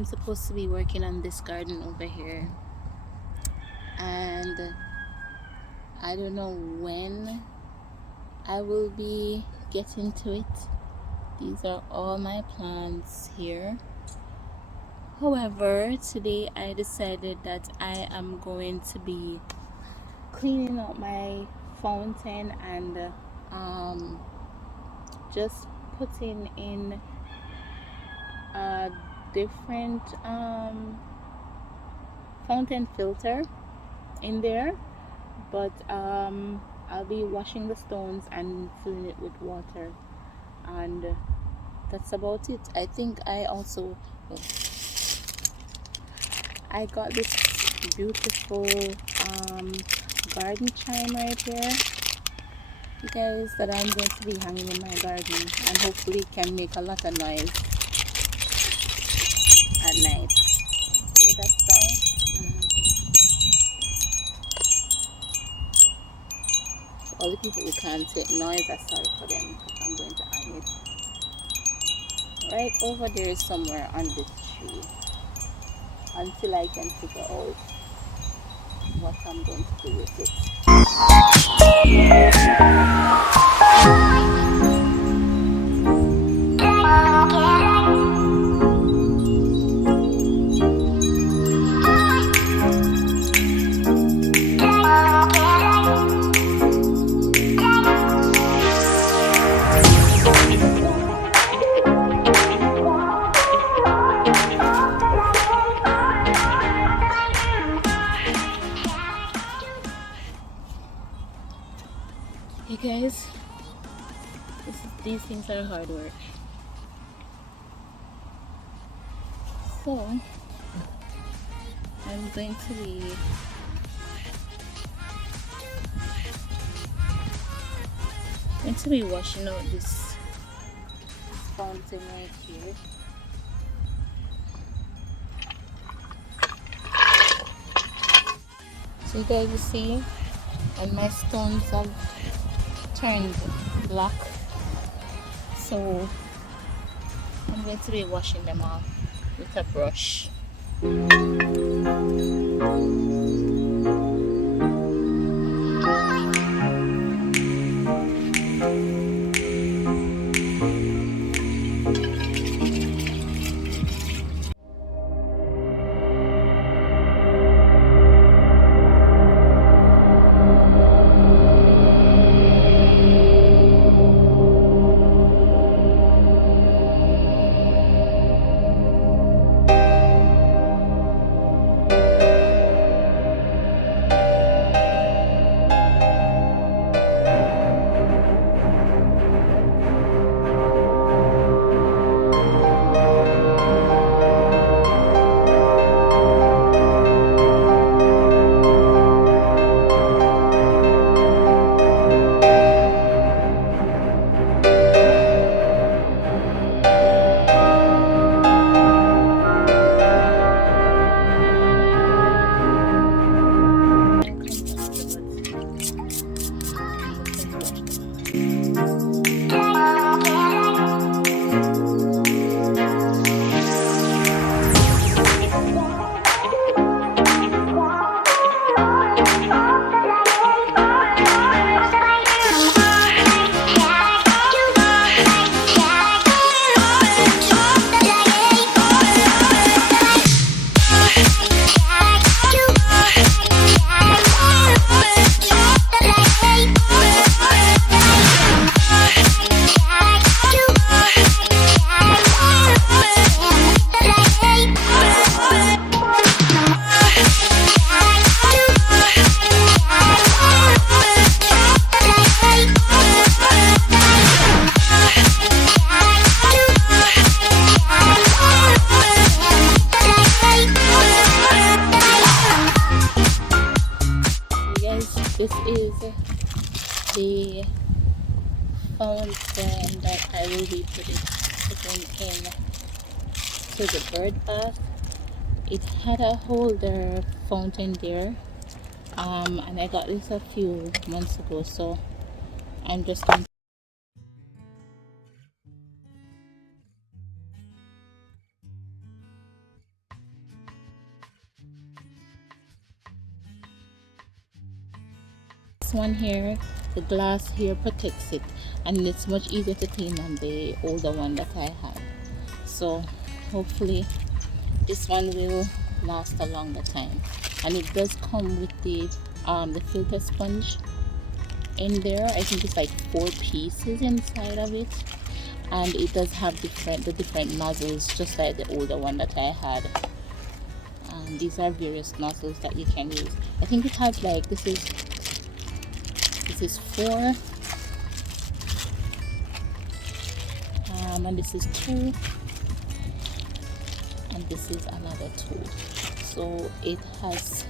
I'm supposed to be working on this garden over here, and I don't know when I will be getting to it. These are all my plants here. However, today I decided that I am going to be cleaning up my fountain and just putting in a different fountain filter in there, but I'll be washing the stones and filling it with water, and that's about it. I think I also I got this beautiful garden chime right here, you guys, that I'm going to be hanging in my garden, and hopefully it can make a lot of noise at night. Hear that sound? All the people who can't take noise, I'm sorry for them, because I'm going to hang it right over there somewhere on this tree until I can figure out what I'm going to do with it. Hey guys, these things are hard work. So I'm going to be washing out this fountain right here. So you guys, you see, and my stones have turned black, so I'm going to be washing them off with a brush. This is the fountain that I will be putting in to the bird bath. It had a holder fountain there, and I got this a few months ago, so I'm just going to this one here, the glass here protects it, and it's much easier to clean than the older one that I had. So hopefully this one will last a longer time. And it does come with the filter sponge in there. I think it's like 4 pieces inside of it, and it does have the different nozzles, just like the older one that I had. These are various nozzles that you can use. I think it has like this is 4, and this is 2, and this is another 2. So it has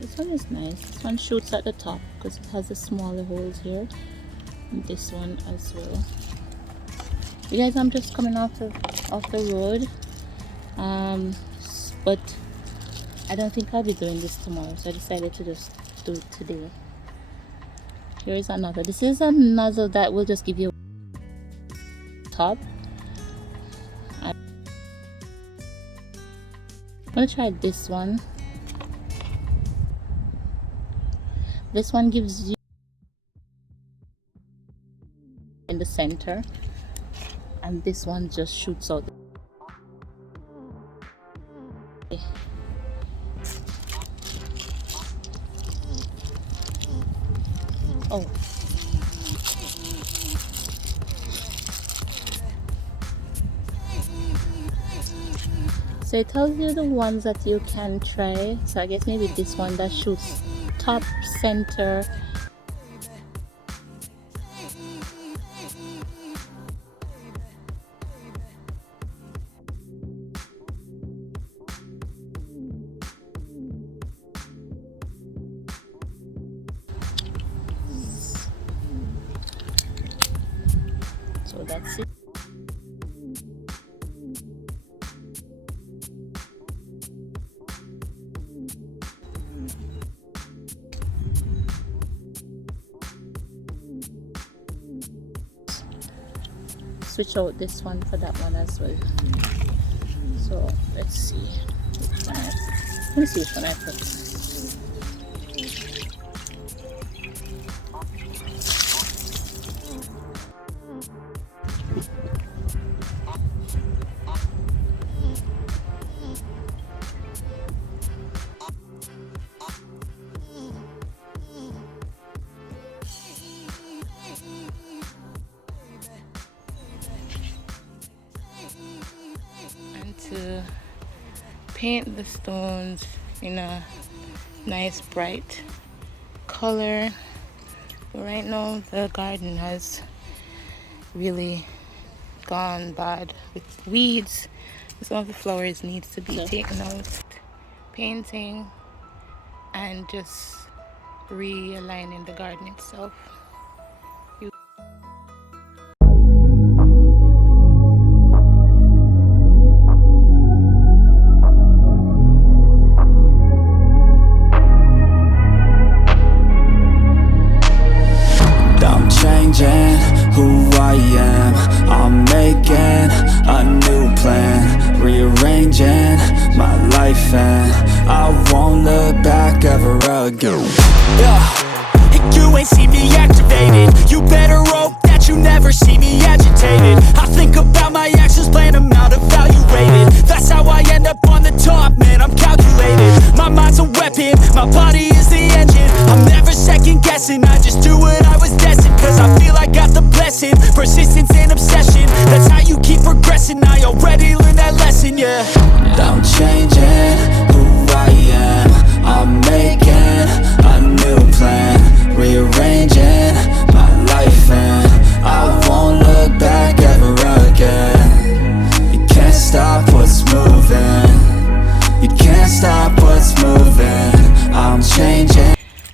this one is nice. This one shoots at the top because it has the smaller holes here, and this one as well. You guys, I'm just coming off the road, but I don't think I'll be doing this tomorrow, so I decided to just do it today. Here is another. This is a nozzle that will just give you top. I'm gonna try this one. This one gives you in the center, and this one just shoots out. Oh. So it tells you the ones that you can try. So I guess maybe this one that shoots top, center. So that's it. Switch out this one for that one as well. So let's see. Let me see which one I put. To paint the stones in a nice bright color. But right now the garden has really gone bad with weeds. Some of the flowers needs to be taken out. Painting and just realigning the garden itself. Who I am, I'm making a new plan, rearranging my life, and I won't look back ever again. Yeah, you ain't see me activated. You better hope that you never see me agitated. I think about my actions, plan them out, evaluated. That's how I end up on the top, man, I'm calculated. My mind's a weapon, my body is the engine. I'm never second guessing, I just do what I was destined. Cause I feel I got the blessing, persistence and obsession. That's how you keep progressing, I already